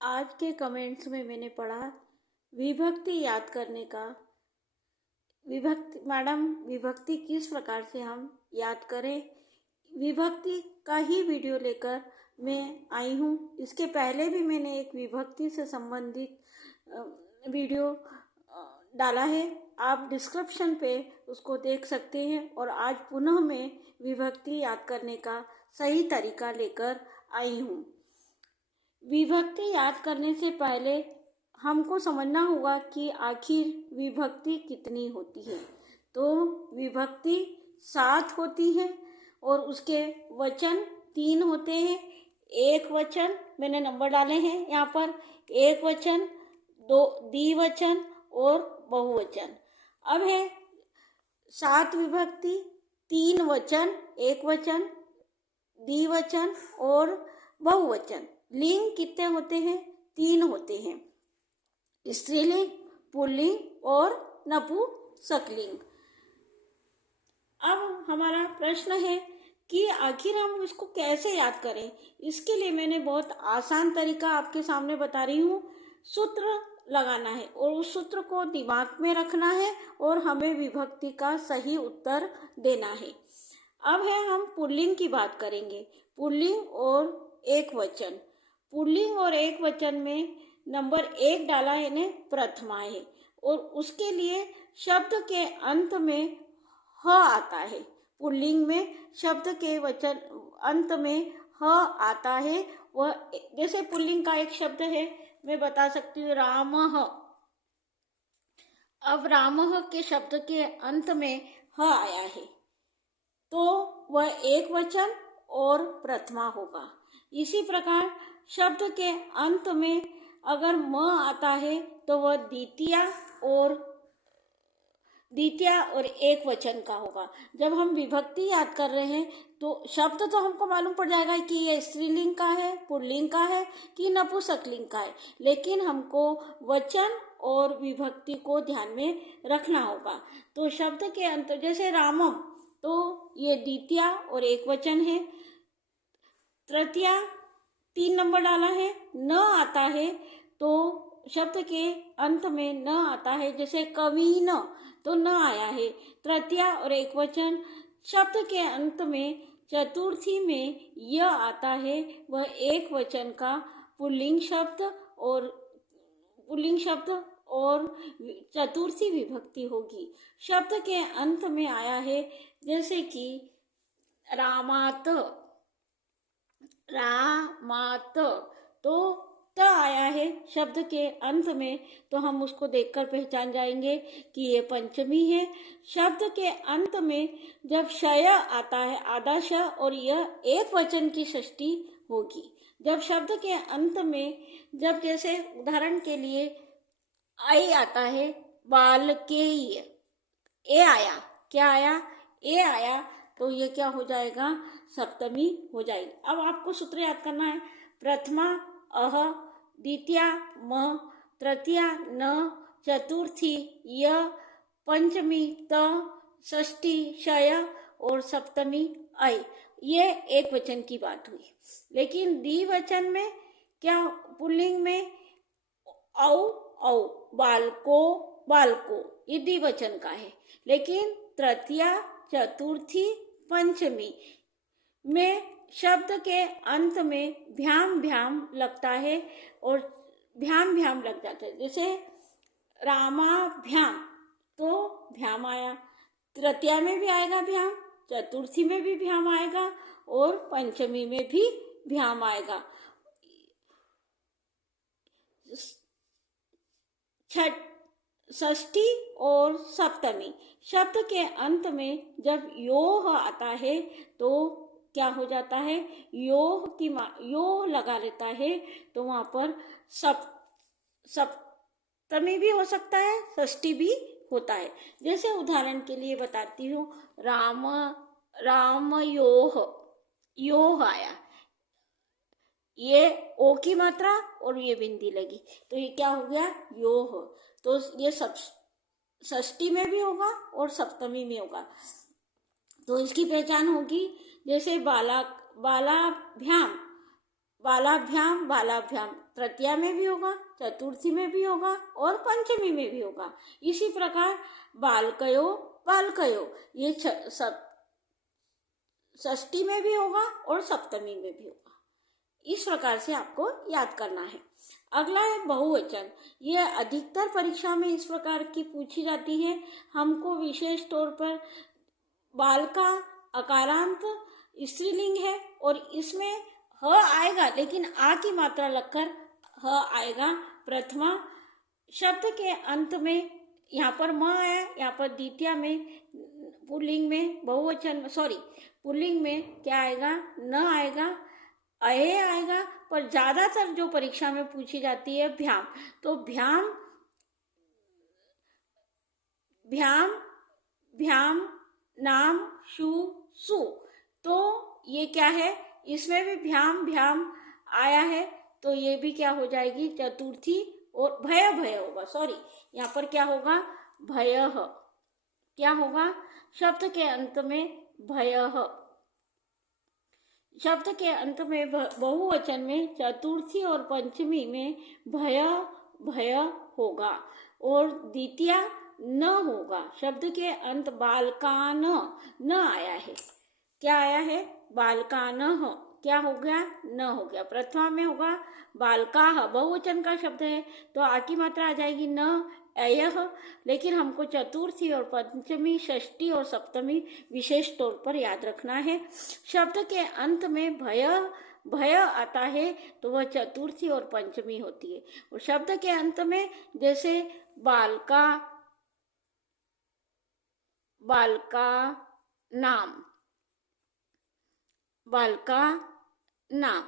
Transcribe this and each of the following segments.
आज के कमेंट्स में मैंने पढ़ा विभक्ति याद करने का। विभक्ति किस प्रकार से हम याद करें, विभक्ति का ही वीडियो लेकर मैं आई हूँ। इसके पहले भी मैंने एक विभक्ति से संबंधित वीडियो डाला है, आप डिस्क्रिप्शन पे उसको देख सकते हैं। और आज पुनः मैं विभक्ति याद करने का सही तरीका लेकर आई हूँ। विभक्ति याद करने से पहले हमको समझना होगा कि आखिर विभक्ति कितनी होती है। तो विभक्ति 7 होती है और उसके वचन 3 होते हैं। एक वचन मैंने नंबर डाले हैं यहाँ पर, एक वचन, 2 द्विवचन और बहुवचन। अब है 7 विभक्ति, 3 वचन, एक वचन, द्विवचन और बहुवचन। लिंग कितने होते हैं? 3 होते हैं, स्त्रीलिंग, पुल्लिंग और नपुंसकलिंग। अब हमारा प्रश्न है कि आखिर हम इसको कैसे याद करें। इसके लिए मैंने बहुत आसान तरीका आपके सामने बता रही हूँ। सूत्र लगाना है और उस सूत्र को दिमाग में रखना है और हमें विभक्ति का सही उत्तर देना है। अब है हम पुल्लिंग की बात करेंगे। पुल्लिंग और एक वचन। पुल्लिंग और एक वचन में नंबर 1 डाला है ने प्रथमा है और उसके लिए शब्द के अंत में ह आता है। पुल्लिंग में शब्द के वचन अंत में ह आता है। वह जैसे पुल्लिंग का एक शब्द है, मैं बता सकती हूँ रामः। अब रामः के शब्द के अंत में ह आया है तो वह एक वचन और प्रथमा होगा। इसी प्रकार शब्द के अंत में अगर म आता है तो वह द्वितीया और एक वचन का होगा। जब हम विभक्ति याद कर रहे हैं तो शब्द तो हमको मालूम पड़ जाएगा कि ये स्त्रीलिंग का है, पुल्लिंग का है कि नपुंसकलिंग का है, लेकिन हमको वचन और विभक्ति को ध्यान में रखना होगा। तो शब्द के अंत जैसे रामम, तो ये द्वितीया और एक वचन है। तृतीया 3 नंबर डाला है, न आता है तो शब्द के अंत में न आता है, जैसे कवीन, तो न आया है। तृतीया और एक वचन, शब्द के अंत में चतुर्थी में य आता है, वह एक वचन का पुल्लिंग शब्द और चतुर्थी विभक्ति होगी। शब्द के अंत में आया है जैसे कि रामात, तो त आया है शब्द के अंत में, तो हम उसको देखकर पहचान जाएंगे कि ये पंचमी है। शब्द के अंत में जब शय आता है, आधा श और यह एक वचन की षष्ठी होगी। जब शब्द के अंत में जब जैसे उदाहरण के लिए आई आता है, बालकेय, ए आया, क्या आया? ए आया, तो ये क्या हो जाएगा? सप्तमी हो जाएगी। अब आपको सूत्र याद करना है। प्रथमा अह, द्वितीया म, तृतीया न, चतुर्थी य, पंचमी त, षष्ठी शय और सप्तमी ऐ। ये एक वचन की बात हुई। लेकिन द्विवचन में क्या? पुल्लिंग में औ, बालको, ये द्विवचन का है। लेकिन तृतीया, चतुर्थी, पंचमी में शब्द के अंत में भ्याम लगता है और भ्याम लग जाता है। जैसे रामाभ्याम, तो भ्याम आया। तृतीया में भी आएगा भ्याम, चतुर्थी में भी भ्याम आएगा और पंचमी में भी भ्याम आएगा। षष्ठी और सप्तमी, शब्द के अंत में जब योह आता है तो क्या हो जाता है? योह लगा लेता है, तो वहां पर सप्तमी भी हो सकता है, षष्ठी भी होता है। जैसे उदाहरण के लिए बताती हूँ, राम योह आया, ये ओ की मात्रा और ये बिंदी लगी, तो ये क्या हो गया? योह। तो ये षष्ठी में भी होगा और सप्तमी में होगा। तो इसकी पहचान होगी जैसे बालाभ्याम, बालाभ्याम, बालाभ्याम तृतीया में भी होगा, चतुर्थी में भी होगा और पंचमी में भी होगा। इसी प्रकार बालकयो, बालकयो ये सब षष्ठी में भी होगा और सप्तमी में भी होगा। इस प्रकार से आपको याद करना है। अगला है बहुवचन। ये अधिकतर परीक्षा में इस प्रकार की पूछी जाती है। हमको विशेष तौर पर बालका अकारांत स्त्रीलिंग है और इसमें ह आएगा, लेकिन आ की मात्रा लगकर ह आएगा प्रथमा। शब्द के अंत में यहाँ पर म आया, यहाँ पर द्वितीया में पुल्लिंग में बहुवचन पुल्लिंग में क्या आएगा, न आएगा, अहे आएगा। पर ज्यादातर जो परीक्षा में पूछी जाती है भ्याम, तो भ्याम भ्याम भ्याम नाम शु सु, तो ये क्या है, इसमें भी भ्याम भ्याम आया है, तो ये भी क्या हो जाएगी चतुर्थी। और भय भय होगा, यहाँ पर क्या होगा, भयः। क्या होगा, शब्द के अंत में भयः। शब्द के अंत में बहुवचन में चतुर्थी और पंचमी में भय भय होगा और द्वितीया न होगा। शब्द के अंत बालकान न आया है, क्या आया है, बालकान हो, क्या हो गया, न हो गया। प्रथमा में होगा बालकाः, बहुवचन का शब्द है तो आ की मात्रा आ जाएगी न, अयः। लेकिन हमको चतुर्थी और पंचमी, षष्ठी और सप्तमी विशेष तौर पर याद रखना है। शब्द के अंत में भय भय आता है तो वह चतुर्थी और पंचमी होती है। और शब्द के अंत में जैसे बालका, बालका नाम, बालका नाम,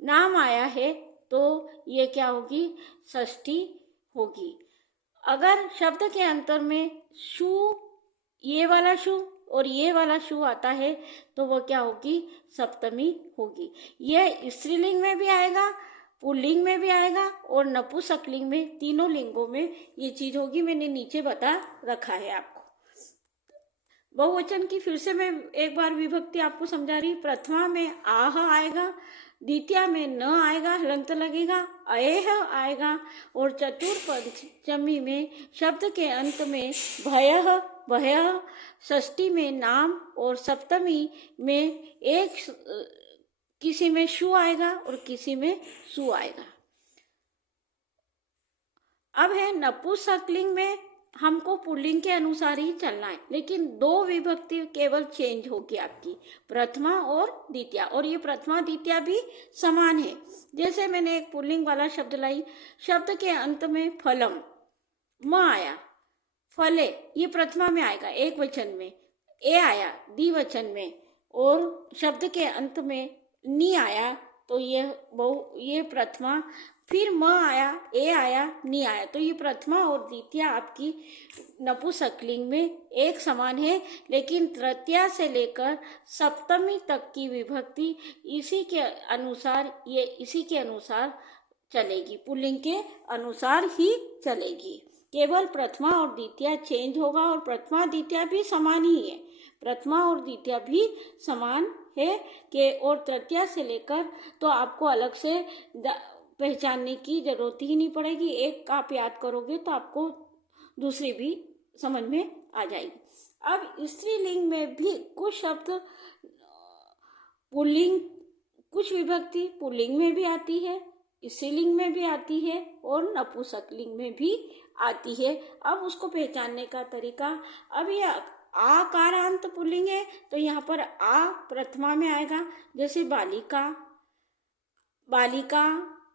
नाम आया है तो ये क्या होगी, षष्ठी होगी। अगर शब्द के अंतर में शु, ये वाला शु और ये वाला शु आता है तो वह क्या होगी, सप्तमी होगी। यह स्त्रीलिंग में भी आएगा, पुल्लिंग में भी आएगा और नपुंसकलिंग में, तीनों लिंगों में ये चीज होगी। मैंने नीचे बता रखा है आपको। बहुवचन की फिर से मैं एक बार विभक्ति आपको समझा रही। प्रथमा में आह आएगा, द्वितीया में न आएगा, हलंत लगेगा, अयह आएगा और चतुर्थ पंचमी में शब्द के अंत में भयः भयः, षष्ठी में नाम और सप्तमी में एक किसी में शु आएगा और किसी में सु आएगा। अब है नपुंसकलिंग में हमको पुल्लिंग के अनुसार ही चलना है, लेकिन दो विभक्ति केवल चेंज होगी आपकी, प्रथमा और द्वितीया। और ये प्रथमा द्वितीया भी समान है। जैसे मैंने एक पुल्लिंग वाला शब्द लाई, शब्द के अंत में फलम, म आया, फले ये प्रथमा में आएगा एक वचन में, ए आया द्विवचन में, और शब्द के अंत में नी आया तो ये प्रथमा, फिर म आया, ए आया, नी आया, तो ये प्रथमा और द्वितीया आपकी नपुंसकलिंग में एक समान है। लेकिन तृतीया से लेकर सप्तमी तक की विभक्ति इसी के अनुसार चलेगी, पुल्लिंग के अनुसार ही चलेगी। केवल प्रथमा और द्वितीया चेंज होगा और प्रथमा द्वितीया भी समान ही है, प्रथमा और द्वितीया भी समान है कि, और तृतीया से लेकर तो आपको अलग से पहचानने की जरूरत ही नहीं पड़ेगी। एक आप याद करोगे तो आपको दूसरी भी समझ में आ जाएगी। अब स्त्रीलिंग में भी कुछ शब्द पुल्लिंग, कुछ विभक्ति पुल्लिंग में भी आती है, स्त्रीलिंग में भी आती है और नपुंसकलिंग में भी आती है। अब उसको पहचानने का तरीका, अब यह आकारांत पुल्लिंग है तो यहाँ पर आ प्रथमा में आएगा, जैसे बालिका, बालिका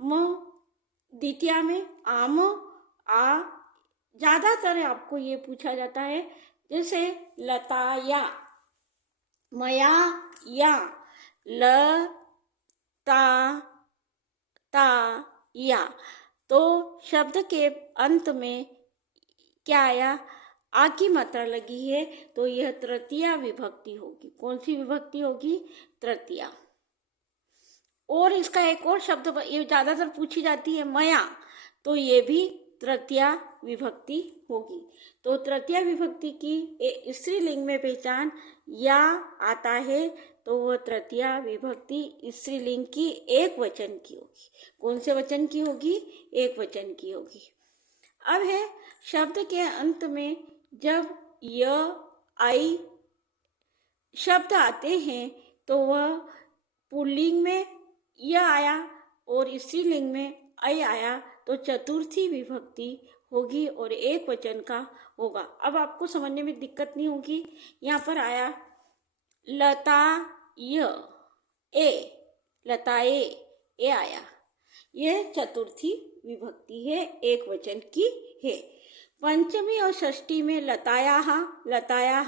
म, द्वितीया में आम, आ। ज्यादातर आपको ये पूछा जाता है, जैसे लता या, मया या, ल ता या, तो शब्द के अंत में क्या आया, आ की मात्रा लगी है तो यह तृतीया विभक्ति होगी। कौन सी विभक्ति होगी, तृतीया। और इसका एक और शब्द ये ज्यादातर पूछी जाती है, मया, तो ये भी तृतीया विभक्ति होगी। तो तृतीया विभक्ति की स्त्रीलिंग में पहचान या आता है तो वह तृतीया विभक्ति स्त्रीलिंग की एक वचन की होगी। कौन से वचन की होगी? एक वचन की होगी। अब है शब्द के अंत में जब य आई शब्द आते हैं तो वह पुल्लिंग में य आया और स्त्रीलिंग में ऐ आया तो चतुर्थी विभक्ति होगी और एक वचन का होगा। अब आपको समझने में दिक्कत नहीं होगी। यहाँ पर आया लता य ए, लताए ए आया, यह चतुर्थी विभक्ति है, एक वचन की है। पंचमी और षष्ठी में लताया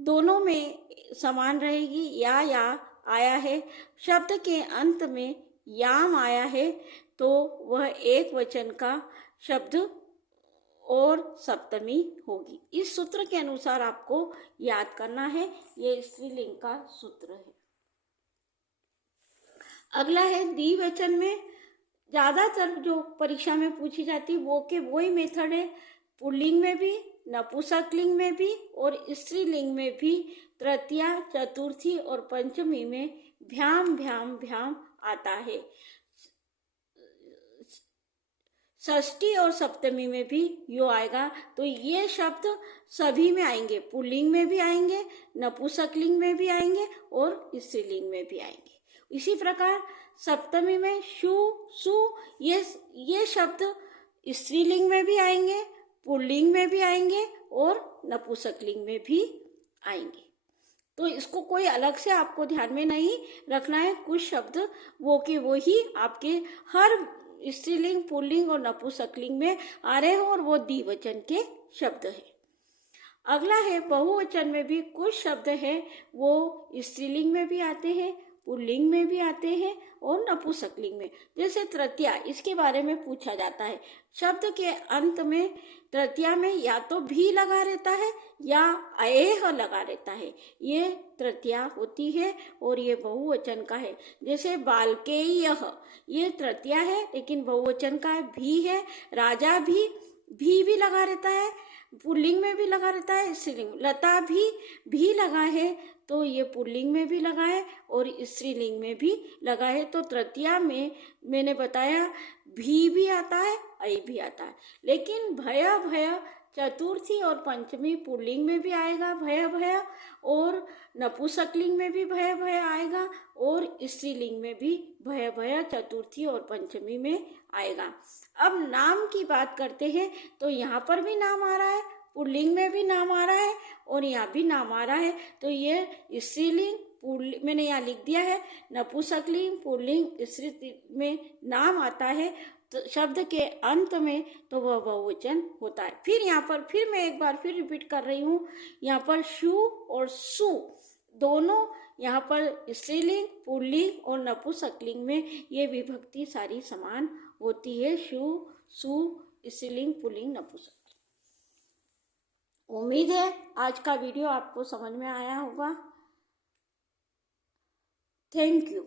दोनों में समान रहेगी। या आया है, शब्द के अंत में याम आया है तो वह एक वचन का शब्द और सप्तमी होगी। इस सूत्र के अनुसार आपको याद करना है, ये स्त्रीलिंग का सूत्र है। अगला है द्विवचन में ज्यादातर जो परीक्षा में पूछी जाती वो के वही मेथड है। पुल्लिंग में भी, नपुंसकलिंग में भी और स्त्रीलिंग में भी तृतीया, चतुर्थी और पंचमी में भ्याम आता है। षष्ठी और सप्तमी में भी यो आएगा। तो ये शब्द सभी में आएंगे, पुल्लिंग में भी आएंगे, नपुंसकलिंग में भी आएंगे और स्त्रीलिंग में भी आएंगे। इसी प्रकार सप्तमी में शु, सु, ये शब्द स्त्रीलिंग में भी आएंगे, पुल्लिंग में भी आएंगे और नपुंसकलिंग में भी आएंगे। तो इसको कोई अलग से आपको ध्यान में नहीं रखना है। कुछ शब्द वो के वो ही आपके हर स्त्रीलिंग, पुल्लिंग और नपुंसकलिंग में आ रहे हो और वो द्विवचन के शब्द है। अगला है बहुवचन में भी कुछ शब्द है वो स्त्रीलिंग में भी आते हैं, पुल्लिंग में भी आते हैं और नपुंसकलिंग में। जैसे तृतीया, इसके बारे में पूछा जाता है। शब्द के अंत में तृतीया में या तो भी लगा रहता है या अएह लगा रहता है, ये तृतीया होती है और ये बहुवचन का है। जैसे बालकेयः, ये तृतीया है लेकिन बहुवचन का भी है। राजा भी लगा रहता है, पुल्लिंग में भी लगा रहता है, स्त्रीलिंग। लता भी लगा है तो ये पुल्लिंग में भी लगा है और स्त्रीलिंग में भी लगा है। तो तृतीया में मैंने बताया भी आता है, ऐ भी आता है। लेकिन भय चतुर्थी और पंचमी पुल्लिंग में भी आएगा भय और नपुंसकलिंग में भी भय आएगा और स्त्रीलिंग में भी भय चतुर्थी और पंचमी में आएगा। अब नाम की बात करते हैं तो यहाँ पर भी नाम आ रहा है, पुल्लिंग में भी नाम आ रहा है और यहाँ भी नाम आ रहा है। तो ये स्त्रीलिंग, पुल्लिंग मैंने यहाँ लिख दिया है, नपुंसकलिंग, पुल्लिंग, स्त्री में नाम आता है तो शब्द के अंत में तो वह बहुवचन होता है। फिर यहाँ पर फिर मैं एक बार फिर रिपीट कर रही हूँ, यहाँ पर शु और सु दोनों, यहाँ पर स्त्रीलिंग, पुल्लिंग और नपुंसकलिंग में ये विभक्ति सारी समान होती है। शु, सु, स्त्रीलिंग, पुल्लिंग, नपुंसकलिंग। उम्मीद है आज का वीडियो आपको समझ में आया होगा। Thank you.